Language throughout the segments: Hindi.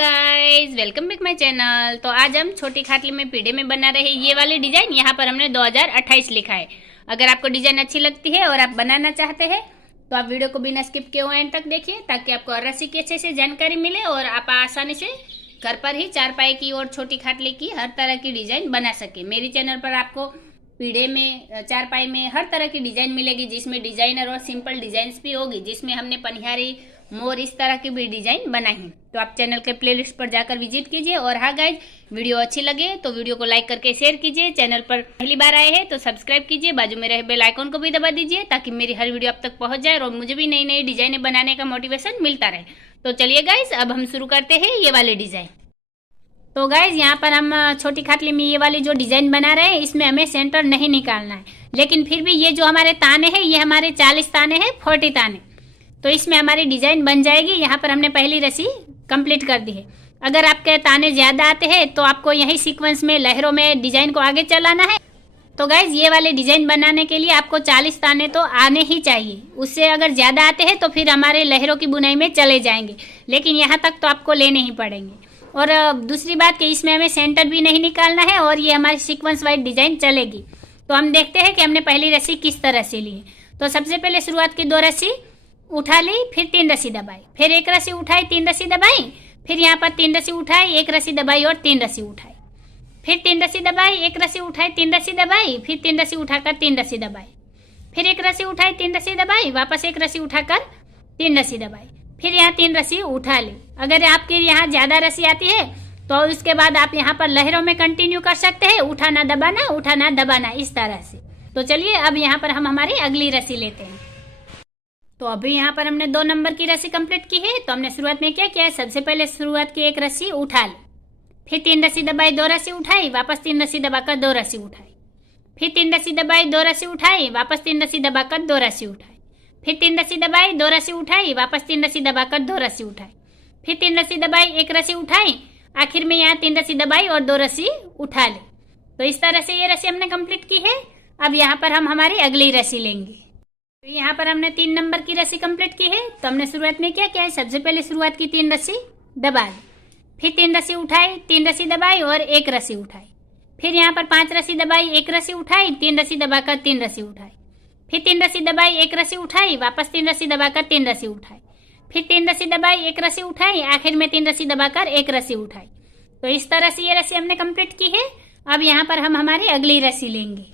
Guys, welcome back my channel. तो आज हम छोटी खाटली में पीढ़े में बना रहे हैं ये वाली डिजाइन। यहाँ पर हमने 2028 लिखा है। अगर आपको डिजाइन अच्छी लगती है और आप बनाना चाहते हैं तो आप वीडियो को बिना स्किप किए हुए एंड तक देखिए, ताकि आपको रस्सी की अच्छे से जानकारी मिले और आप आसानी से घर पर ही चारपाई की और छोटी खाटली की हर तरह की डिजाइन बना सके। मेरे चैनल पर आपको पीढ़े में, चारपाई में हर तरह की डिजाइन मिलेगी, जिसमें डिजाइनर और सिंपल डिजाइन भी होगी, जिसमें हमने पनिहारी, मोर, इस तरह की भी डिजाइन बनाई है। तो आप चैनल के प्लेलिस्ट पर जाकर विजिट कीजिए। और हाँ गाइज, वीडियो अच्छी लगे तो वीडियो को लाइक करके शेयर कीजिए। चैनल पर पहली बार आए हैं तो सब्सक्राइब कीजिए, बाजू में रहे बेल आइकन को भी दबा दीजिए, ताकि मेरी हर वीडियो आप तक पहुंच जाए और मुझे भी नई नई डिजाइनें बनाने का मोटिवेशन मिलता रहे। तो चलिए गाइज, अब हम शुरू करते हैं ये वाले डिजाइन। तो गाइज, यहाँ पर हम छोटी खाटली में ये वाली जो डिजाइन बना रहे हैं, इसमें हमें सेंटर नहीं निकालना है, लेकिन फिर भी ये जो हमारे ताने हैं, ये हमारे 40 ताने हैं, 40 ताने, तो इसमें हमारी डिजाइन बन जाएगी। यहाँ पर हमने पहली रस्सी कंप्लीट कर दी है। अगर आपके ताने ज्यादा आते हैं तो आपको यही सीक्वेंस में लहरों में डिजाइन को आगे चलाना है। तो गाइज, ये वाले डिजाइन बनाने के लिए आपको 40 ताने तो आने ही चाहिए। उससे अगर ज्यादा आते हैं तो फिर हमारे लहरों की बुनाई में चले जाएंगे, लेकिन यहाँ तक तो आपको लेने ही पड़ेंगे। और दूसरी बात कि इसमें हमें सेंटर भी नहीं निकालना है और ये हमारी सीक्वेंस वाइज डिजाइन चलेगी। तो हम देखते हैं कि हमने पहली रस्सी किस तरह से ली है। तो सबसे पहले शुरुआत की 2 रस्सी उठा ली, फिर 3 रस्सी दबाई, फिर 1 रस्सी उठाई, 3 रस्सी दबाई, फिर यहाँ पर 3 रस्सी उठाई, 1 रस्सी दबाई और 3 रस्सी उठाई, फिर 3 रस्सी दबाई, 1 रस्सी उठाई, 3 रस्सी दबाई, फिर 3 रस्सी उठाकर 3 रस्सी दबाई, फिर 1 रस्सी उठाई, 3 रस्सी दबाई, वापस 1 रस्सी उठाकर 3 रस्सी दबाई, फिर यहाँ 3 रस्सी उठा ली। अगर आपके यहाँ ज्यादा रस्सी आती है तो उसके बाद आप यहाँ पर लहरों में कंटिन्यू कर सकते हैं, उठाना दबाना, उठाना दबाना, इस तरह से। तो चलिए अब यहाँ पर हम हमारी अगली रस्सी लेते हैं। तो अभी यहाँ पर हमने 2 नंबर की रस्सी कंप्लीट की है। तो हमने शुरुआत में क्या किया है, सबसे पहले शुरुआत की 1 रस्सी उठा ली, फिर 3 रस्सी दबाई, 2 रस्सी उठाई, वापस 3 रस्सी दबाकर 2 रस्सी उठाई, फिर 3 रस्सी दबाई, 2 रस्सी उठाई, वापस 3 रस्सी दबाकर 2 रस्सी उठाई, फिर 3 रस्सी दबाई, 2 रस्सी उठाई, वापस 3 रस्सी दबाकर 2 रस्सी उठाई, फिर 3 रस्सी दबाई, 1 रस्सी उठाई, आखिर में यहाँ 3 रस्सी दबाई और 2 रस्सी उठा ली। तो इस तरह से ये रस्सी हमने कंप्लीट की है। अब यहाँ पर हम हमारी अगली रस्सी लेंगे। तो यहाँ पर हमने 3 नंबर की रस्सी कंप्लीट की है। तो हमने शुरुआत में क्या किया है, सबसे पहले शुरुआत की 3 रस्सी दबा ली, फिर 3 रस्सी उठाई, 3 रस्सी दबाई और 1 रस्सी उठाई, फिर यहाँ पर 5 रस्सी दबाई, 1 रस्सी उठाई, 3 रस्सी दबाकर 3 रस्सी उठाई, फिर 3 रस्सी दबाई, 1 रस्सी उठाई, वापस 3 रस्सी दबाकर 3 रस्सी उठाई, फिर 3 रस्सी दबाई, 1 रस्सी उठाई, आखिर में 3 रस्सी दबाकर 1 रस्सी उठाई। तो इस तरह से ये रस्सी हमने कंप्लीट की है। अब यहाँ पर हम हमारी अगली रस्सी लेंगे।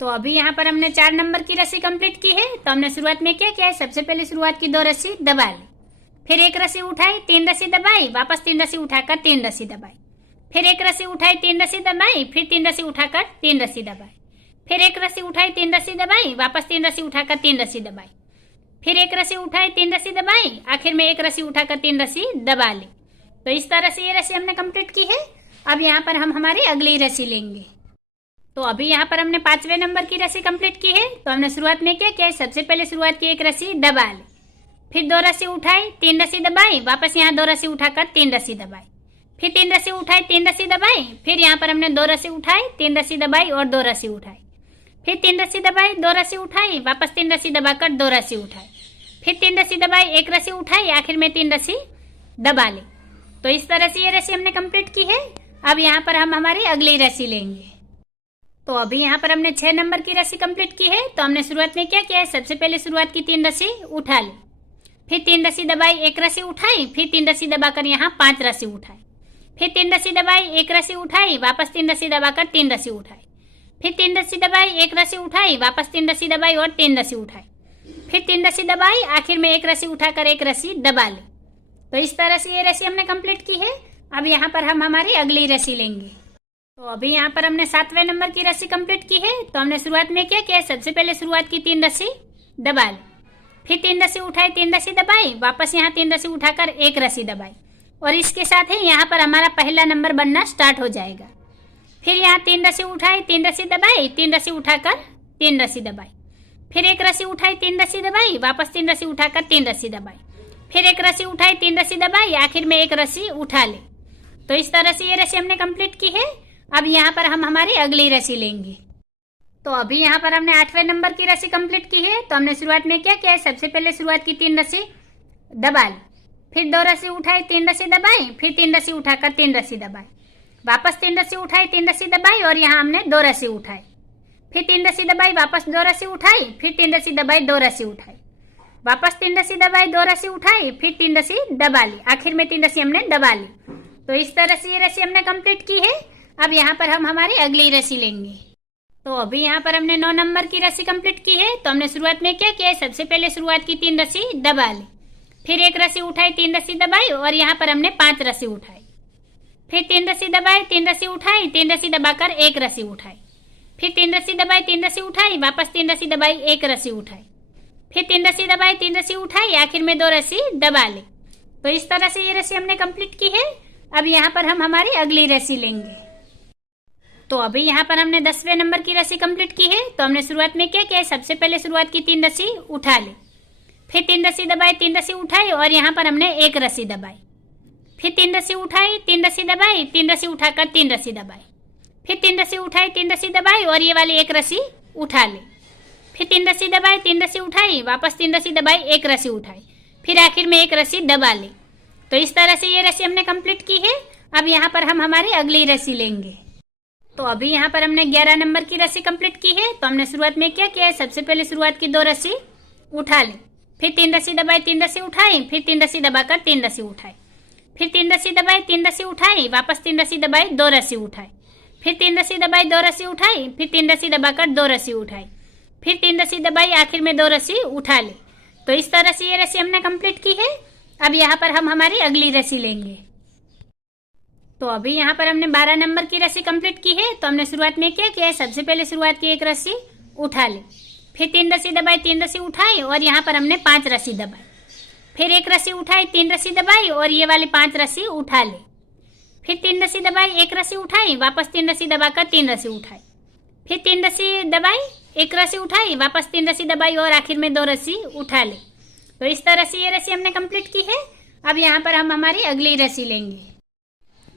तो अभी यहाँ पर हमने 4 नंबर की रस्सी कंप्लीट की है। तो हमने शुरुआत में क्या किया है, सबसे पहले शुरुआत की 2 रस्सी दबा ली, फिर 1 रस्सी उठाई, 3 रस्सी दबाई, वापस 3 रस्सी उठाकर 3 रस्सी दबाई, फिर 1 रस्सी उठाई, 3 रस्सी दबाई, फिर 3 रस्सी उठाकर 3 रस्सी दबाई, फिर 1 रस्सी उठाई, 3 रस्सी दबाई, वापस 3 रस्सी उठाकर 3 रस्सी दबाई, फिर 1 रस्सी उठाई, 3 रस्सी दबाई, आखिर में 1 रस्सी उठाकर 3 रस्सी दबा ली। तो इस तरह से ये रस्सी हमने कंप्लीट की है। अब यहाँ पर हम हमारी अगली रस्सी लेंगे। तो अभी यहाँ पर हमने 5वें नंबर की रस्सी कंप्लीट की है। तो हमने शुरुआत में क्या किया है, सबसे पहले शुरुआत की 1 रस्सी दबा ली, फिर 2 रस्सी उठाई, 3 रस्सी दबाई, वापस यहाँ 2 रस्सी उठाकर 3 रस्सी दबाई, फिर 3 रस्सी उठाई, 3 रस्सी दबाई, फिर यहाँ पर हमने 2 रस्सी उठाई, 3 रस्सी दबाई और 2 रस्सी उठाई, फिर 3 रस्सी दबाई, 2 रस्सी उठाई, वापस 3 रस्सी दबाकर 2 रस्सी उठाई, फिर 3 रस्सी दबाई, 1 रस्सी उठाई, आखिर में 3 रस्सी दबा ली। तो इस तरह से ये रस्सी हमने कंप्लीट की है। अब यहाँ पर हम हमारी अगली रस्सी लेंगे। तो अभी यहाँ पर हमने 6 नंबर की रस्सी कंप्लीट की है। तो हमने शुरुआत में क्या किया है, सबसे पहले शुरुआत की 3 रस्सी उठा ली, फिर 3 रस्सी दबाई, 1 रस्सी उठाई, फिर 3 रस्सी दबाकर यहाँ 5 रस्सी उठाई, फिर 3 रस्सी दबाई, 1 रस्सी उठाई, वापस 3 रस्सी दबाकर 3 रस्सी उठाई, फिर 3 रस्सी दबाई, 1 रस्सी उठाई, वापस 3 रस्सी दबाई और 3 रस्सी उठाई, फिर 3 रस्सी दबाई, आखिर में 1 रस्सी उठाकर 1 रस्सी दबा ली। तो इस तरह से ये रस्सी हमने कंप्लीट की है। अब यहाँ पर हम हमारी अगली रस्सी लेंगे। तो अभी यहाँ पर हमने 7वें नंबर की रस्सी कंप्लीट की है। तो हमने शुरुआत में क्या किया, सबसे पहले शुरुआत की 3 रस्सी दबा ली, फिर 3 रस्सी उठाई, 3 रस्सी दबाई, वापस यहाँ 3 रस्सी उठाकर 1 रस्सी दबाई, और इसके साथ ही यहाँ पर हमारा पहला नंबर बनना स्टार्ट हो जाएगा। फिर यहाँ 3 रस्सी उठाई, 3 रस्सी दबाई, 3 रस्सी उठाकर 3 रस्सी दबाई, फिर 1 रस्सी उठाई, 3 रस्सी दबाई, वापस 3 रस्सी उठाकर 3 रस्सी दबाई, फिर 1 रस्सी उठाई, 3 रस्सी दबाई, आखिर में 1 रस्सी उठा ली। तो इस तरह से ये रस्सी हमने कंप्लीट की है। अब यहाँ पर हम हमारी अगली रस्सी लेंगे। तो अभी यहाँ पर हमने 8वें नंबर की रस्सी कंप्लीट की है। तो हमने शुरुआत में क्या किया है, सबसे पहले शुरुआत की 3 रस्सी दबा ली, फिर 2 रस्सी उठाई, 3 रस्सी दबाई, फिर 3 रस्सी उठाकर 3 रस्सी दबाई, वापस 3 रस्सी उठाई, 3 रस्सी दबाई और यहाँ हमने 2 रस्सी उठाई, फिर 3 रस्सी दबाई, वापस 2 रस्सी उठाई, फिर 3 रस्सी दबाई, 2 रस्सी उठाई, वापस 3 रस्सी दबाई, 2 रस्सी उठाई, फिर 3 रस्सी दबा ली, आखिर में 3 रस्सी हमने दबा ली। तो इस तरह से ये रस्सी हमने कंप्लीट की है। अब यहाँ पर हम हमारी अगली रस्सी लेंगे। तो अभी यहाँ पर हमने 9 नंबर की रस्सी कंप्लीट की है। तो हमने शुरुआत में क्या किया, सबसे पहले शुरुआत की 3 रस्सी दबा ली, फिर 1 रस्सी उठाई, 3 रस्सी दबाई और यहाँ पर हमने 5 रस्सी उठाई, फिर 3 रस्सी दबाई, 3 रस्सी उठाई, 3 रस्सी दबाकर 1 रस्सी उठाई, फिर 3 रस्सी दबाई, 3 रस्सी उठाई, वापस 3 रस्सी दबाई, 1 रस्सी उठाई, फिर 3 रस्सी दबाई, 3 रस्सी उठाई, आखिर में 2 रस्सी दबा ली। तो इस तरह से ये रस्सी हमने कंप्लीट की है। अब यहाँ पर हम हमारी अगली रस्सी लेंगे। तो अभी यहाँ पर हमने 10वें नंबर की रस्सी कंप्लीट की है। तो हमने शुरुआत में क्या किया, सबसे पहले शुरुआत की 3 रस्सी उठा ली, फिर 3 रस्सी दबाई, 3 रस्सी उठाई और यहाँ पर हमने 1 रस्सी दबाई, फिर 3 रस्सी उठाई, 3 रस्सी दबाई, 3 रस्सी उठाकर 3 रस्सी दबाई, फिर 3 रस्सी उठाई, 3 रस्सी दबाई और ये वाली 1 रस्सी उठा ली, फिर 3 रस्सी दबाई, 3 रस्सी उठाई, वापस 3 रस्सी दबाई, 1 रस्सी उठाई, फिर आखिर में 1 रस्सी दबा ली। तो इस तरह से ये रस्सी हमने कंप्लीट की है। अब यहाँ पर हम हमारी अगली रस्सी लेंगे। तो अभी यहाँ पर हमने 11 नंबर की रस्सी कंप्लीट की है। तो हमने शुरुआत में क्या किया है, सबसे पहले शुरुआत की 2 रस्सी उठा ली, फिर 3 रस्सी दबाई, 3 रस्सी उठाई, फिर 3 रस्सी दबाकर 3 रस्सी उठाई, फिर 3 रस्सी दबाई, 3 रस्सी उठाई, वापस 3 रस्सी दबाई, 2 रस्सी उठाई, फिर 3 रस्सी दबाई, 2 रस्सी उठाई, फिर 3 रस्सी दबाकर 2 रस्सी उठाई, फिर 3 रस्सी दबाई, आखिर में 2 रस्सी उठा ली। तो इस तरह से ये रस्सी हमने कंप्लीट की है। अब यहाँ पर हम हमारी अगली रस्सी लेंगे। तो अभी यहाँ पर हमने 12 नंबर की रस्सी कंप्लीट की है। तो हमने शुरुआत में क्या किया है, सबसे पहले शुरुआत की 1 रस्सी उठा ली, फिर 3 रस्सी दबाई, 3 रस्सी उठाई और यहाँ पर हमने 5 रस्सी दबाई, फिर 1 रस्सी उठाई, 3 रस्सी दबाई और ये वाली 5 रस्सी उठा ली, फिर 3 रस्सी दबाई, 1 रस्सी उठाई, वापस 3 रस्सी दबाकर 3 रस्सी उठाई, फिर 3 रस्सी दबाई, 1 रस्सी उठाई, वापस 3 रस्सी दबाई और आखिर में 2 रस्सी उठा ली। तो इस तरह से ये रस्सी हमने कंप्लीट की है। अब यहाँ पर हम हमारी अगली रस्सी लेंगे।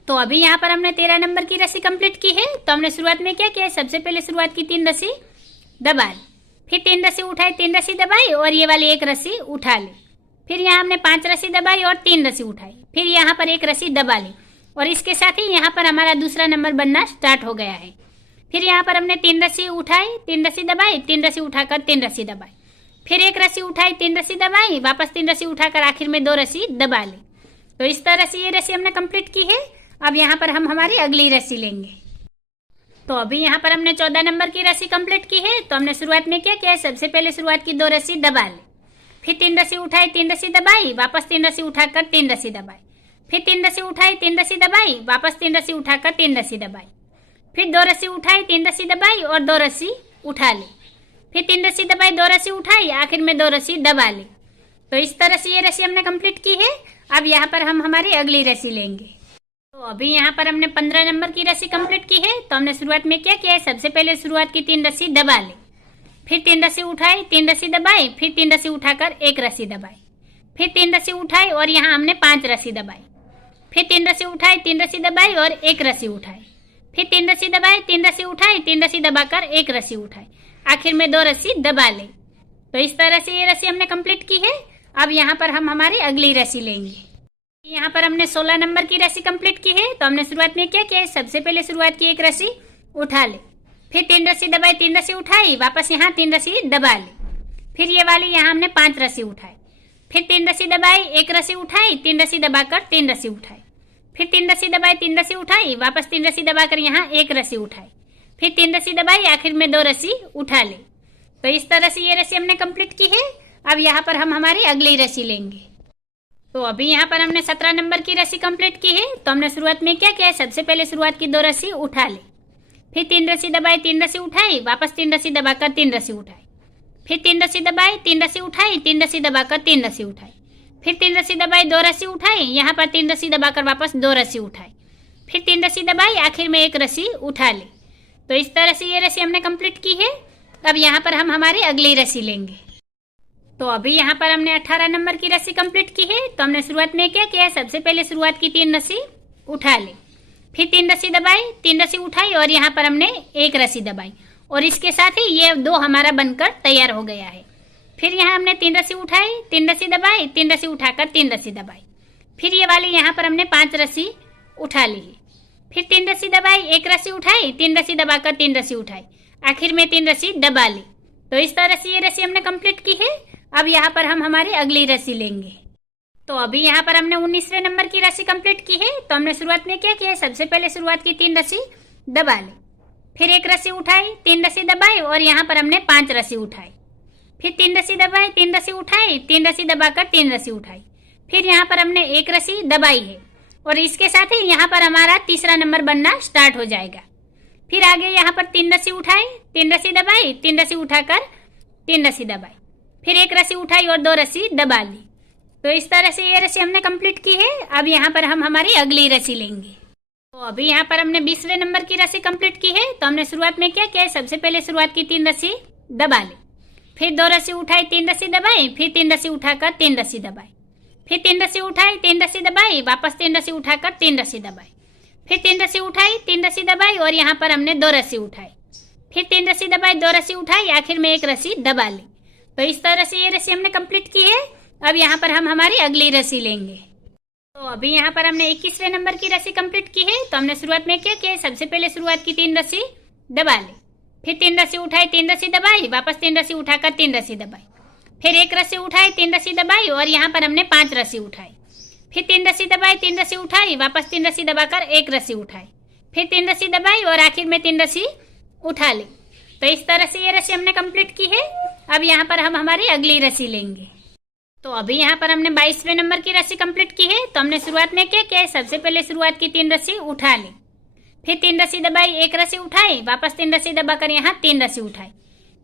तो अभी यहाँ पर हमने 13 नंबर की रस्सी कंप्लीट की है। तो हमने शुरुआत में क्या किया, सबसे पहले शुरुआत की 3 रस्सी दबा ली, फिर 3 रस्सी उठाई, 3 रस्सी दबाई और ये वाली 1 रस्सी उठा ली, फिर यहाँ हमने 5 रस्सी दबाई और 3 रस्सी उठाई, फिर यहाँ पर 1 रस्सी दबा ली और इसके साथ ही यहाँ पर हमारा दूसरा नंबर बनना स्टार्ट हो गया है। फिर यहाँ पर हमने 3 रस्सी उठाई, 3 रस्सी दबाई, 3 रस्सी उठाकर 3 रस्सी दबाई, फिर 1 रस्सी उठाई, 3 रस्सी दबाई, वापस 3 रस्सी उठाकर आखिर में 2 रस्सी दबा ली। तो इस तरह से ये रस्सी हमने कंप्लीट की है। अब यहाँ पर हम हमारी अगली रस्सी लेंगे। तो अभी यहाँ पर हमने 14 नंबर की रस्सी कंप्लीट की है। तो हमने शुरुआत में क्या किया है, सबसे पहले शुरुआत की 2 रस्सी दबा ली, फिर 3 रस्सी उठाई, 3 रस्सी दबाई, वापस 3 रस्सी उठाकर 3 रस्सी दबाई, फिर 3 रस्सी उठाई, 3 रस्सी दबाई, वापस 3 रस्सी उठाकर 3 रस्सी दबाई, फिर 2 रस्सी उठाई, 3 रस्सी दबाई और 2 रस्सी उठा ली, फिर 3 रस्सी दबाई, 2 रस्सी उठाई, आखिर में 2 रस्सी दबा ली। तो इस तरह से ये रस्सी हमने कंप्लीट की है। अब यहाँ पर हम हमारी अगली रस्सी लेंगे। तो अभी यहाँ पर हमने 15 नंबर की रस्सी कंप्लीट की है। तो हमने शुरुआत में क्या किया है, सबसे पहले शुरुआत की 3 रस्सी दबा ली, फिर 3 रस्सी उठाई, 3 रस्सी दबाई, फिर 3 रस्सी उठाकर 1 रस्सी दबाई, फिर 3 रस्सी उठाई और यहाँ हमने 5 रस्सी दबाई, फिर 3 रस्सी उठाई, 3 रस्सी दबाई और 1 रस्सी उठाई, फिर 3 रस्सी दबाई, 3 रस्सी उठाई, 3 रस्सी दबाकर 1 रस्सी उठाई, आखिर में 2 रस्सी दबा ली। तो इस तरह से ये रस्सी हमने कंप्लीट की है। अब यहाँ पर हम हमारी अगली रस्सी लेंगे। यहाँ पर हमने 16 नंबर की रस्सी कंप्लीट की है। तो हमने शुरुआत में क्या किया है, सबसे पहले शुरुआत की 1 रस्सी उठा ली, फिर 3 रस्सी दबाई, 3 रस्सी उठाई, वापस यहाँ 3 रस्सी दबा ली, फिर ये वाली यहाँ हमने 5 रस्सी उठाई, फिर 3 रस्सी दबाई, 1 रस्सी उठाई, 3 रस्सी दबाकर 3 रस्सी उठाई, फिर 3 रस्सी दबाई, 3 रस्सी उठाई, वापस 3 रस्सी दबाकर यहाँ 1 रस्सी उठाई, फिर 3 रस्सी दबाई, आखिर में 2 रस्सी उठा ली। तो इस तरह से ये रस्सी हमने कंप्लीट की है। अब यहाँ पर हम हमारी अगली रस्सी लेंगे। तो अभी यहाँ पर हमने 17 नंबर की रस्सी कंप्लीट की है। तो हमने शुरुआत में क्या किया है, सबसे पहले शुरुआत की 2 रस्सी उठा ली, फिर 3 रस्सी दबाई, 3 रस्सी उठाई, वापस 3 रस्सी दबाकर 3 रस्सी उठाई, फिर 3 रस्सी दबाई, 3 रस्सी उठाई, 3 रस्सी दबाकर 3 रस्सी उठाई, फिर 3 रस्सी दबाई, 2 रस्सी उठाई, यहाँ पर 3 रस्सी दबाकर वापस 2 रस्सी उठाई, फिर 3 रस्सी दबाई, आखिर में 1 रस्सी उठा ली। तो इस तरह से ये रस्सी हमने कंप्लीट की है। अब यहाँ पर हम हमारी अगली रस्सी लेंगे। तो अभी यहाँ पर हमने 18 नंबर की रस्सी कंप्लीट की है। तो हमने शुरुआत में क्या किया है, सबसे पहले शुरुआत की 3 रस्सी उठा ली, फिर 3 रस्सी दबाई, 3 रस्सी उठाई और यहाँ पर हमने 1 रस्सी दबाई और इसके साथ ही ये 2 हमारा बनकर तैयार हो गया है। फिर यहाँ हमने 3 रस्सी उठाई, 3 रस्सी दबाई, 3 रस्सी उठाकर 3 रस्सी दबाई, फिर ये वाली यहाँ पर हमने 5 रस्सी उठा ली। फिर 3 रस्सी दबाई, 1 रस्सी उठाई, 3 रस्सी दबाकर 3 रस्सी उठाई, आखिर में 3 रस्सी दबा ली। तो इस तरह से ये रस्सी हमने कंप्लीट की है। अब यहाँ पर हम हमारी अगली रस्सी लेंगे। तो अभी यहाँ पर हमने 19वें नंबर की रस्सी कंप्लीट की है। तो हमने शुरुआत में क्या किया है, सबसे पहले शुरुआत की 3 रस्सी दबा ली, फिर 1 रस्सी उठाई, 3 रस्सी दबाई और यहाँ पर हमने 5 रस्सी उठाई, फिर 3 रस्सी दबाई, 3 रस्सी उठाई, 3 रस्सी दबाकर 3 रस्सी उठाई, फिर यहाँ पर हमने 1 रस्सी दबाई है और इसके साथ ही यहाँ पर हमारा तीसरा नंबर बनना स्टार्ट हो जाएगा। फिर आगे यहाँ पर 3 रस्सी उठाई, 3 रस्सी दबाई, 3 रस्सी उठाकर 3 रस्सी दबाई, फिर 1 रस्सी उठाई और 2 रस्सी दबा ली। तो इस तरह से ये रस्सी हमने कंप्लीट की है। अब यहाँ पर हम हमारी अगली रस्सी लेंगे। तो अभी यहाँ पर हमने 20वें नंबर की रस्सी कंप्लीट की है। तो हमने शुरुआत में क्या किया है, सबसे पहले शुरुआत की 3 रस्सी दबा ली, फिर 2 रस्सी उठाई, 3 रस्सी दबाई, फिर 3 रस्सी उठाकर 3 रस्सी दबाई, फिर 3 रस्सी उठाई, 3 रस्सी दबाई, वापस 3 रस्सी उठाकर 3 रस्सी दबाई, फिर 3 रस्सी उठाई, 3 रस्सी दबाई और यहाँ पर हमने 2 रस्सी उठाई, फिर 3 रस्सी दबाई, 2 रस्सी उठाई, आखिर में 1 रस्सी दबा ली। तो इस तरह से ये रस्सी हमने कंप्लीट की है। अब यहाँ पर हम हमारी अगली रस्सी लेंगे। तो अभी यहाँ पर हमने 21वें नंबर की रस्सी कंप्लीट की है। तो हमने शुरुआत में क्या किया, सबसे पहले शुरुआत की 3 रस्सी दबा ली, फिर 3 रस्सी उठाई, 3 रस्सी दबाई, वापस 3 रस्सी उठाकर 3 रस्सी दबाई, फिर 1 रस्सी उठाई, 3 रस्सी दबाई और यहाँ पर हमने 5 रस्सी उठाई, फिर 3 रस्सी दबाई, 3 रस्सी उठाई, वापस 3 रस्सी दबाकर 1 रस्सी उठाई, फिर 3 रस्सी दबाई और आखिर में 3 रस्सी उठा ली। तो इस तरह से ये रस्सी हमने कंप्लीट की है। अब यहाँ पर हम हमारी अगली रस्सी लेंगे। तो अभी यहाँ पर हमने 22वें नंबर की रस्सी कंप्लीट की है। तो हमने शुरुआत में क्या किया है, सबसे पहले शुरुआत की 3 रस्सी उठा ली, फिर 3 रस्सी दबाई, 1 रस्सी उठाई, वापस 3 रस्सी दबाकर यहाँ 3 रस्सी उठाई,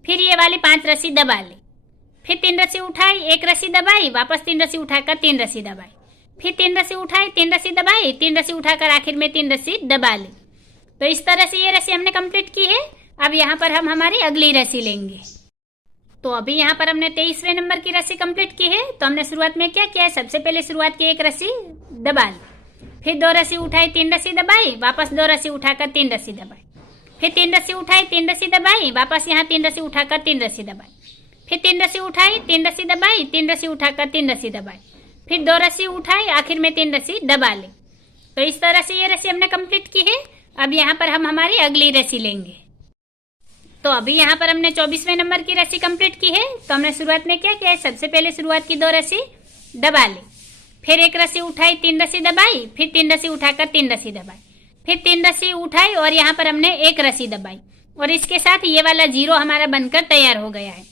फिर ये वाली 5 रस्सी दबा ली, फिर 3 रस्सी उठाई, 1 रस्सी दबाई, वापस 3 रस्सी उठाकर 3 रस्सी दबाई, फिर 3 रस्सी उठाई, 3 रस्सी दबाई, 3 रस्सी उठाकर आखिर में 3 रस्सी दबा ली। तो इस तरह से ये रस्सी हमने कंप्लीट की है। अब यहाँ पर हम हमारी अगली रस्सी लेंगे। तो अभी यहाँ पर हमने 23वें नंबर की रस्सी कंप्लीट की है। तो हमने शुरुआत में क्या किया है, सबसे पहले शुरुआत की 1 रस्सी दबा ली, फिर 2 रस्सी उठाई, 3 रस्सी दबाई, वापस 2 रस्सी उठाकर 3 रस्सी दबाई, फिर 3 रस्सी उठाई, 3 रस्सी दबाई, वापस यहाँ 3 रस्सी उठाकर 3 रस्सी दबाई, फिर 3 रस्सी उठाई, 3 रस्सी दबाई, 3 रस्सी उठाकर 3 रस्सी दबाई, फिर 2 रस्सी उठाई, आखिर में 3 रस्सी दबा ली। तो इस तरह से ये रस्सी हमने कंप्लीट की है। अब यहाँ पर हम हमारी अगली रस्सी लेंगे। तो अभी यहाँ पर हमने 24वें नंबर की रस्सी कंप्लीट की है। तो हमने शुरुआत में क्या किया है, सबसे पहले शुरुआत की 2 रस्सी दबा ली, फिर 1 रस्सी उठाई, 3 रस्सी दबाई, फिर 3 रस्सी उठाकर 3 रस्सी दबाई, फिर 3 रस्सी उठाई और यहाँ पर हमने 1 रस्सी दबाई और इसके साथ ये वाला 0 हमारा बनकर तैयार हो गया है।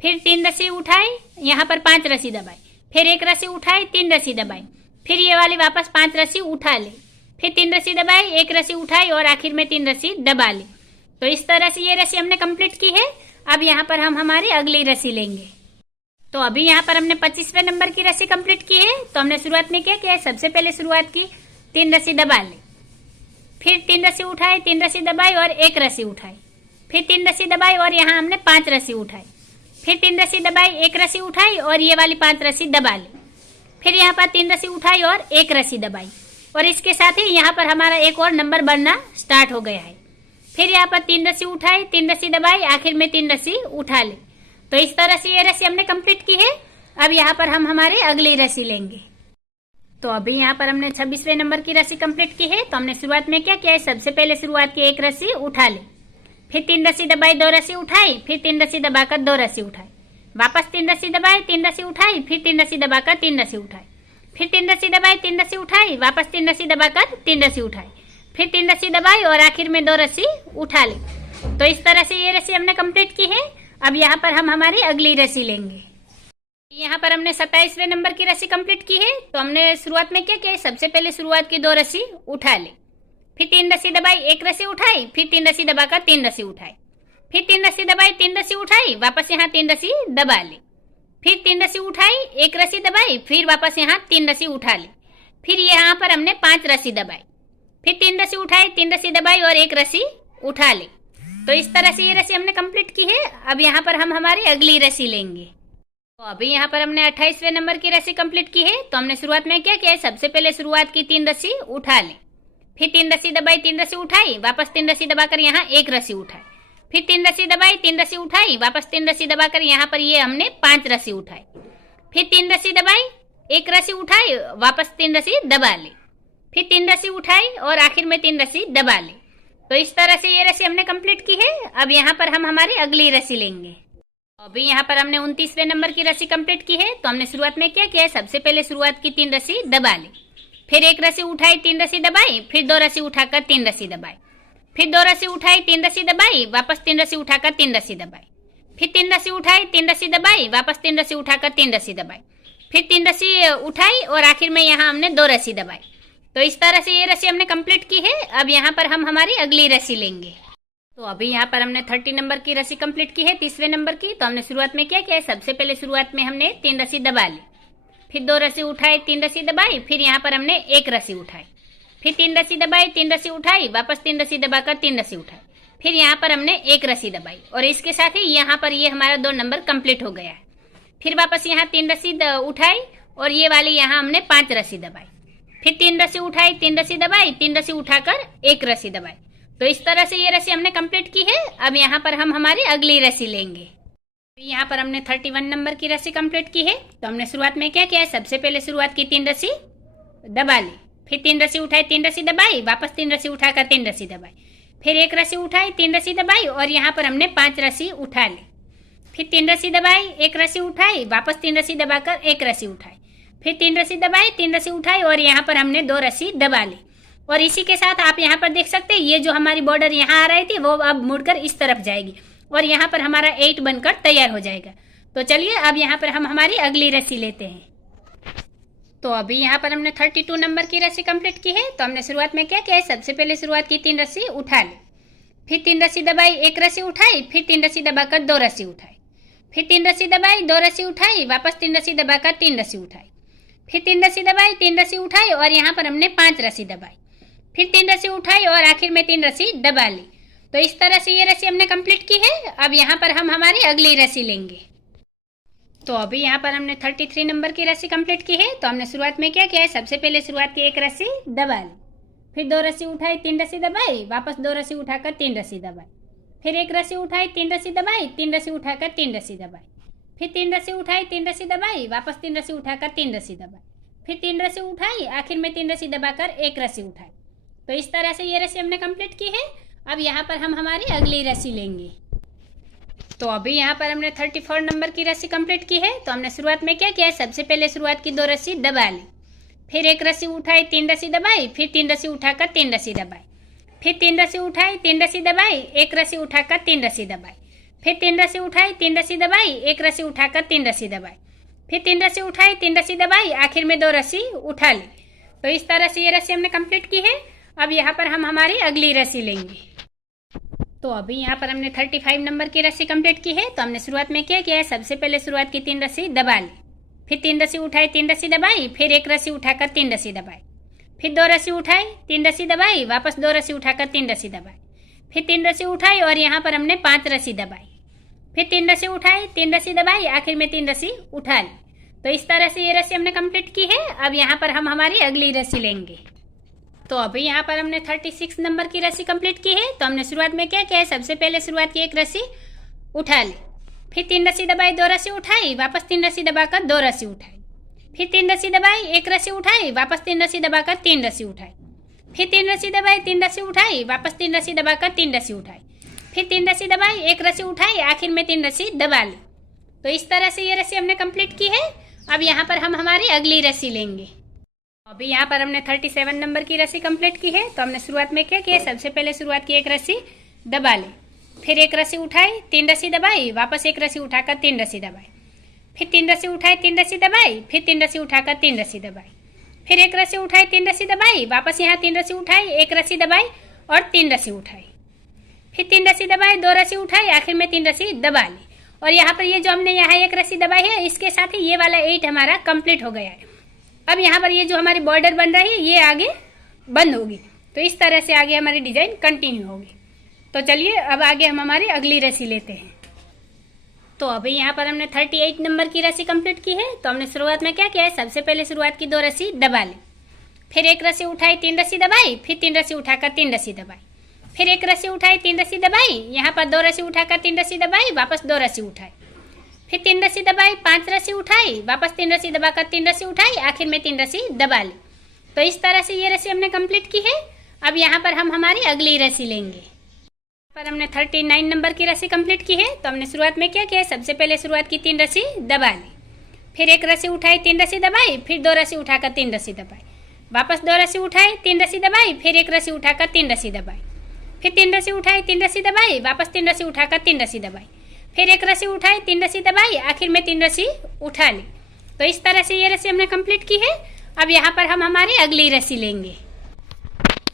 फिर 3 रस्सी उठाई, यहाँ पर 5 रस्सी दबाई, फिर 1 रस्सी उठाई, 3 रस्सी दबाई, फिर ये वाली वापस 5 रस्सी उठा ली, फिर 3 रस्सी दबाई, 1 रस्सी उठाई और आखिर में 3 रस्सी दबा ली। तो इस तरह से ये रस्सी हमने कंप्लीट की है। अब यहाँ पर हम हमारी अगली रस्सी लेंगे। तो अभी यहाँ पर हमने 25वें नंबर की रस्सी कंप्लीट की है। तो हमने शुरुआत में क्या किया है, सबसे पहले शुरुआत की 3 रस्सी दबा ली, फिर 3 रस्सी उठाई, 3 रस्सी दबाई और 1 रस्सी उठाई, फिर 3 रस्सी दबाई और यहाँ हमने 5 रस्सी उठाई, फिर 3 रस्सी दबाई, 1 रस्सी उठाई और ये वाली 5 रस्सी दबा ली, फिर यहाँ पर 3 रस्सी उठाई और 1 रस्सी दबाई और इसके साथ ही यहाँ पर हमारा एक और नंबर बनना स्टार्ट हो गया है। फिर यहाँ पर 3 रस्सी उठाई, 3 रस्सी दबाई, आखिर में 3 रस्सी उठा ली। तो इस तरह से ये रस्सी हमने कंप्लीट की है। अब यहाँ पर हम हमारी अगली रस्सी लेंगे। तो अभी यहाँ पर हमने 26वें नंबर की रस्सी कंप्लीट की है। तो हमने शुरुआत में क्या किया है, सबसे पहले शुरुआत की 1 रस्सी उठा ली, फिर 3 रस्सी दबाई, 2 रस्सी उठाई, फिर 3 रस्सी दबाकर 2 रस्सी उठाई, वापस 3 रस्सी दबाई, 3 रस्सी उठाई, फिर 3 रस्सी दबाकर 3 रस्सी उठाई, फिर 3 रस्सी दबाई, 3 रस्सी उठाई, वापस 3 रस्सी दबाकर 3 रस्सी उठाई, फिर 3 रस्सी दबाई और आखिर में 2 रस्सी उठा ली। तो इस तरह से ये रस्सी हमने कंप्लीट की है। अब यहाँ पर हम हमारी अगली रस्सी लेंगे। यहाँ पर हमने 27वें नंबर की रस्सी कंप्लीट की है। तो हमने शुरुआत में क्या किया, सबसे पहले शुरुआत की 2 रस्सी उठा ली, फिर 3 रस्सी दबाई, 1 रस्सी उठाई, फिर 3 रस्सी दबाकर 3 रस्सी उठाई, फिर 3 रस्सी दबाई, 3 रस्सी उठाई, वापस यहाँ 3 रस्सी दबा ली, फिर 3 रस्सी उठाई, 1 रस्सी दबाई, फिर वापस यहाँ 3 रस्सी उठा ली, फिर यहाँ पर हमने 5 रस्सी दबाई, फिर 3 रस्सी उठाई, 3 रस्सी दबाई और 1 रस्सी उठा ली। तो इस तरह से ये रस्सी हमने कंप्लीट की है। अब यहाँ पर हम हमारी अगली रस्सी लेंगे। तो अभी यहाँ पर हमने 28वें नंबर की रस्सी कंप्लीट की है। तो हमने शुरुआत में क्या किया है, सबसे पहले शुरुआत की 3 रस्सी उठा ली, फिर 3 रस्सी दबाई, 3 रस्सी उठाई, वापस 3 रस्सी दबाकर यहाँ 1 रस्सी उठाई, फिर 3 रस्सी दबाई, 3 रस्सी उठाई, वापस 3 रस्सी दबाकर यहाँ पर ये हमने 5 रस्सी उठाई, फिर 3 रस्सी दबाई, एक रस्सी उठाई, वापस 3 रस्सी दबा ली, फिर 3 रस्सी उठाई और आखिर में 3 रस्सी दबा ली। तो इस तरह से ये रस्सी हमने कंप्लीट की है। अब यहाँ पर हम हमारी अगली रस्सी लेंगे। अभी यहाँ पर हमने 29वें नंबर की रस्सी कंप्लीट की है। तो हमने शुरुआत में क्या किया है, सबसे पहले शुरुआत की 3 रस्सी दबा ली, फिर एक रस्सी उठाई, 3 रस्सी दबाई, फिर 2 रस्सी उठाकर 3 रस्सी दबाई, फिर 2 रस्सी उठाई, 3 रस्सी दबाई, वापस 3 रस्सी उठाकर 3 रस्सी दबाई, फिर 3 रस्सी उठाई, 3 रस्सी दबाई, वापस 3 रस्सी उठाकर 3 रस्सी दबाई, फिर 3 रस्सी उठाई और आखिर में यहाँ हमने 2 रस्सी दबाई। तो इस तरह से ये रस्सी हमने कंप्लीट की है। अब यहाँ पर हम हमारी अगली रस्सी लेंगे। तो अभी यहाँ पर हमने 30 नंबर की रस्सी कंप्लीट की है, 30वें नंबर की। तो हमने शुरुआत में क्या किया है, सबसे पहले शुरुआत में हमने 3 रस्सी दबा ली, फिर 2 रस्सी उठाई, 3 रस्सी दबाई, फिर यहाँ पर हमने एक रस्सी उठाई, फिर 3 रस्सी दबाई, 3 रस्सी उठाई, वापस 3 रस्सी दबाकर 3 रस्सी उठाई, फिर यहाँ पर हमने एक रस्सी दबाई और इसके साथ ही यहाँ पर ये हमारा 2 नंबर कंप्लीट हो गया है। फिर वापस यहाँ 3 रस्सी उठाई और ये वाली यहाँ हमने 5 रस्सी दबाई, फिर 3 रस्सी उठाई, 3 रस्सी दबाई, 3 रस्सी उठाकर एक रस्सी दबाई। तो इस तरह से ये रस्सी हमने कंप्लीट की है। अब यहाँ पर हम हमारी अगली रस्सी लेंगे। यहाँ पर हमने 31 नंबर की रस्सी कंप्लीट की है। तो हमने शुरुआत में क्या किया है, सबसे पहले शुरुआत की 3 रस्सी दबा ली, फिर 3 रस्सी उठाई, 3 रस्सी दबाई, वापस 3 रस्सी उठाकर 3 रस्सी दबाई, फिर एक रस्सी उठाई, 3 रस्सी दबाई और यहाँ पर हमने 5 रस्सी उठा ली, फिर 3 रस्सी दबाई, एक रस्सी उठाई, वापस 3 रस्सी दबाकर एक रस्सी उठाई, फिर 3 रस्सी दबाई, 3 रस्सी उठाई और यहाँ पर हमने 2 रस्सी दबा ली। और इसी के साथ आप यहाँ पर देख सकते हैं, ये जो हमारी बॉर्डर यहाँ आ रही थी वो अब मुड़कर इस तरफ जाएगी और यहाँ पर हमारा 8 बनकर तैयार हो जाएगा। तो चलिए अब यहाँ पर हम हमारी अगली रस्सी लेते हैं। तो अभी यहाँ पर हमने 32 नंबर की रस्सी कंप्लीट की है। तो हमने शुरुआत में क्या किया है, सबसे पहले शुरुआत की 3 रस्सी उठा ली, फिर 3 रस्सी दबाई, एक रस्सी उठाई, फिर 3 रस्सी दबाकर 2 रस्सी उठाई, फिर 3 रस्सी दबाई, 2 रस्सी उठाई, वापस 3 रस्सी दबाकर 3 रस्सी उठाई, फिर 3 रस्सी दबाई, 3 रस्सी उठाई और यहाँ पर हमने 5 रस्सी दबाई, फिर 3 रस्सी उठाई और आखिर में 3 रस्सी दबा ली। तो इस तरह से ये रस्सी हमने कंप्लीट की है। अब यहाँ पर हम हमारी अगली रस्सी लेंगे। तो अभी यहाँ पर हमने 33 नंबर की रस्सी कंप्लीट की है। तो हमने शुरुआत में क्या किया है, सबसे पहले शुरुआत की एक रस्सी दबा ली, फिर 2 रस्सी उठाई, 3 रस्सी दबाई, वापस 2 रस्सी उठाकर 3 रस्सी दबाई, फिर एक रस्सी उठाई, 3 रस्सी दबाई, 3 रस्सी उठाकर 3 रस्सी दबाई, फिर 3 रस्सी उठाई, 3 रस्सी दबाई, वापस 3 रस्सी उठाकर 3 रस्सी दबाई, फिर 3 रस्सी उठाई, आखिर में 3 रस्सी दबाकर एक रस्सी उठाई। तो इस तरह से ये रस्सी हमने कंप्लीट की है। अब यहाँ पर हम हमारी अगली रस्सी लेंगे। तो अभी यहाँ पर हमने 34 नंबर की रस्सी कंप्लीट की है। तो हमने शुरुआत में क्या किया है, सबसे पहले शुरुआत की 2 रस्सी दबा ली, फिर एक रस्सी उठाई, 3 रस्सी दबाई, फिर 3 रस्सी उठाकर 3 रस्सी दबाई, फिर 3 रस्सी उठाई, 3 रस्सी दबाई, एक रस्सी उठाकर 3 रस्सी दबाई, फिर 3 रस्सी उठाई, 3 रस्सी दबाई, एक रस्सी उठाकर 3 रस्सी दबाई, फिर 3 रस्सी उठाई, 3 रस्सी दबाई, आखिर में 2 रस्सी उठा ली। तो इस तरह से ये रस्सी हमने कंप्लीट की है। अब यहाँ पर हम हमारी अगली रस्सी लेंगे। तो अभी यहाँ पर हमने 35 नंबर की रस्सी कंप्लीट की है। तो हमने शुरुआत में क्या किया है, सबसे पहले शुरुआत की 3 रस्सी दबा ली, फिर 3 रस्सी उठाई, 3 रस्सी दबाई, फिर एक रस्सी उठाकर 3 रस्सी दबाई, फिर 2 रस्सी उठाई, 3 रस्सी दबाई, वापस 2 रस्सी उठाकर 3 रस्सी दबाई, फिर 3 रस्सी उठाई और यहाँ पर हमने 5 रस्सी दबाई, फिर 3 रस्सी उठाई, 3 रस्सी दबाई, आखिर में 3 रस्सी उठा ली। तो इस तरह से ये रस्सी हमने कंप्लीट की है। अब यहाँ पर हम हमारी अगली रस्सी लेंगे। तो अभी यहाँ पर हमने 36 नंबर की रस्सी कंप्लीट की है। तो हमने शुरुआत में क्या किया है, सबसे पहले शुरुआत की एक रस्सी उठा ली, फिर 3 रस्सी दबाई, 2 रस्सी उठाई, वापस 3 रस्सी दबाकर 2 रस्सी उठाई, फिर 3 रस्सी दबाई, एक रस्सी उठाई, वापस 3 रस्सी दबाकर 3 रस्सी उठाई, फिर 3 रस्सी दबाई, 3 रस्सी उठाई, वापस 3 रस्सी दबाकर 3 रस्सी उठाई, फिर 3 रस्सी दबाई, एक रस्सी उठाई, आखिर में 3 रस्सी दबा ली। तो इस तरह से ये रस्सी हमने कंप्लीट की है। अब यहाँ पर हम हमारी अगली रस्सी लेंगे। अभी यहाँ पर हमने 37 नंबर की रस्सी कंप्लीट की है। तो हमने शुरुआत में क्या किया, सबसे पहले शुरुआत की एक रस्सी दबा ली, फिर एक रस्सी उठाई, 3 रस्सी दबाई, वापस एक रस्सी उठाकर 3 रस्सी दबाई, फिर 3 रस्सी उठाई, 3 रस्सी दबाई, फिर 3 रस्सी उठाकर 3 रस्सी दबाई, फिर एक रस्सी उठाई, 3 रस्सी दबाई, वापस यहाँ 3 रस्सी उठाई, एक रस्सी दबाई और 3 रस्सी उठाई, फिर 3 रस्सी दबाई, 2 रस्सी उठाई, आखिर में 3 रस्सी दबा ली। और यहाँ पर ये जो हमने यहाँ एक रस्सी दबाई है, इसके साथ ही ये वाला 8 हमारा कंप्लीट हो गया है। अब यहाँ पर ये जो हमारी बॉर्डर बन रही है, ये आगे बंद होगी। तो इस तरह से आगे हमारी डिजाइन कंटिन्यू होगी। तो चलिए अब आगे हम हमारी अगली रस्सी लेते हैं। तो अभी यहाँ पर हमने 38 नंबर की रस्सी कंप्लीट की है। तो हमने शुरुआत में क्या किया है, सबसे पहले शुरुआत की 2 रस्सी दबा ली, फिर एक रस्सी उठाई, 3 रस्सी दबाई, फिर 3 रस्सी उठाकर 3 रस्सी दबाई, फिर एक रस्सी उठाई, 3 रस्सी दबाई, यहाँ पर 2 रस्सी उठाकर 3 रस्सी दबाई, वापस 2 रस्सी उठाई, फिर 3 रस्सी दबाई, 5 रस्सी उठाई, वापस 3 रस्सी दबाकर 3 रस्सी उठाई, आखिर में 3 रस्सी दबा ली। तो इस तरह से ये रस्सी हमने कंप्लीट की है। अब यहाँ पर हम हमारी अगली रस्सी लेंगे। पर हमने 39 नंबर की रस्सी कंप्लीट की है। तो हमने शुरुआत में क्या किया, सबसे पहले शुरुआत की 3 रस्सी दबा ली, फिर 1 रस्सी उठाई, 3 रस्सी दबाई, फिर 2 रस्सी उठाकर 3 रस्सी दबाई, वापस 2 रस्सी उठाई, 3 रस्सी दबाई, फिर 1 रस्सी उठाकर 3 रस्सी दबाई, फिर 3 रस्सी उठाई, 3 रस्सी दबाई, वापस 3 रस्सी उठाकर 3 रस्सी दबाई, फिर 1 रस्सी उठाई, 3 रस्सी दबाई, आखिर में 3 रस्सी उठा ली। तो इस तरह से ये रस्सी हमने कंप्लीट की है। अब यहाँ पर हम हमारी अगली रस्सी लेंगे।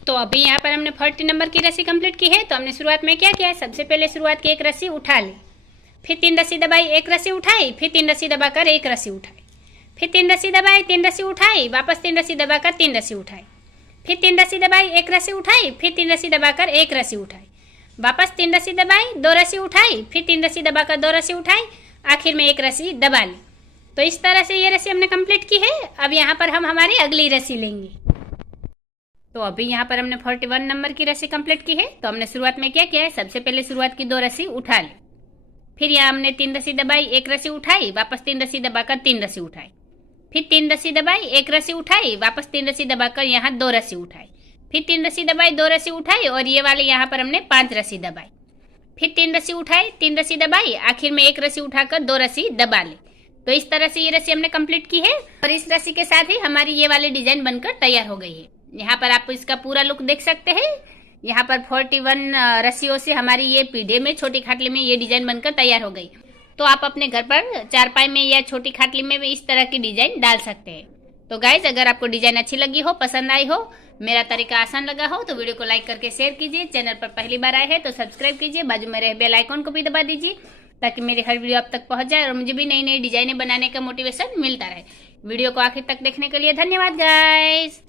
तो अभी यहाँ पर हमने 40 नंबर की रस्सी कंप्लीट की है। तो हमने शुरुआत में क्या किया है, सबसे पहले शुरुआत की 1 रस्सी उठा ली, फिर 3 रस्सी दबाई, 1 रस्सी उठाई, फिर 3 रस्सी दबाकर 1 रस्सी उठाई, फिर 3 रस्सी दबाई, 3 रस्सी उठाई, वापस 3 रस्सी दबाकर 3 रस्सी उठाई, फिर 3 रस्सी दबाई, 1 रस्सी उठाई, फिर 3 रस्सी दबाकर 1 रस्सी उठाई, वापस 3 रस्सी दबाई, 2 रस्सी उठाई, फिर 3 रस्सी दबाकर 2 रस्सी उठाई, आखिर में 1 रस्सी दबा ली। तो इस तरह से ये रस्सी हमने कंप्लीट की है। अब यहाँ पर हम हमारी अगली रस्सी लेंगे। तो अभी यहाँ पर हमने 41 नंबर की रस्सी कंप्लीट की है। तो हमने शुरुआत में क्या किया है, सबसे पहले शुरुआत की 2 रस्सी उठा ली, फिर यहाँ हमने 3 रस्सी दबाई, 1 रस्सी उठाई, वापस 3 रस्सी दबाकर 3 रस्सी उठाई, फिर 3 रस्सी दबाई, 1 रस्सी उठाई, वापस 3 रस्सी दबाकर यहाँ 2 रस्सी उठाई, फिर 3 रस्सी दबाई, 2 रस्सी उठाई, और ये वाले यहाँ पर हमने 5 रस्सी दबाई, फिर 3 रस्सी उठाई, 3 रस्सी दबाई, आखिर में 1 रस्सी उठाकर 2 रस्सी दबा ली। तो इस तरह से ये रस्सी हमने कंप्लीट की है। और इस रस्सी के साथ ही हमारी ये वाली डिजाइन बनकर तैयार हो गई है। यहाँ पर आप इसका पूरा लुक देख सकते हैं। यहाँ पर 41 रस्सियों से हमारी ये पीढ़े में, छोटी खाटली में ये डिजाइन बनकर तैयार हो गई। तो आप अपने घर पर चारपाई में या छोटी खाटली में भी इस तरह की डिजाइन डाल सकते हैं। तो गाइज, अगर आपको डिजाइन अच्छी लगी हो, पसंद आई हो, मेरा तरीका आसान लगा हो, तो वीडियो को लाइक करके शेयर कीजिए। चैनल पर पहली बार आए हैं तो सब्सक्राइब कीजिए, बाजू में रहे बेल आइकॉन को भी दबा दीजिए ताकि मेरी हर वीडियो आप तक पहुंच जाए और मुझे भी नई नई डिजाइनें बनाने का मोटिवेशन मिलता रहे। वीडियो को आखिर तक देखने के लिए धन्यवाद गाइज।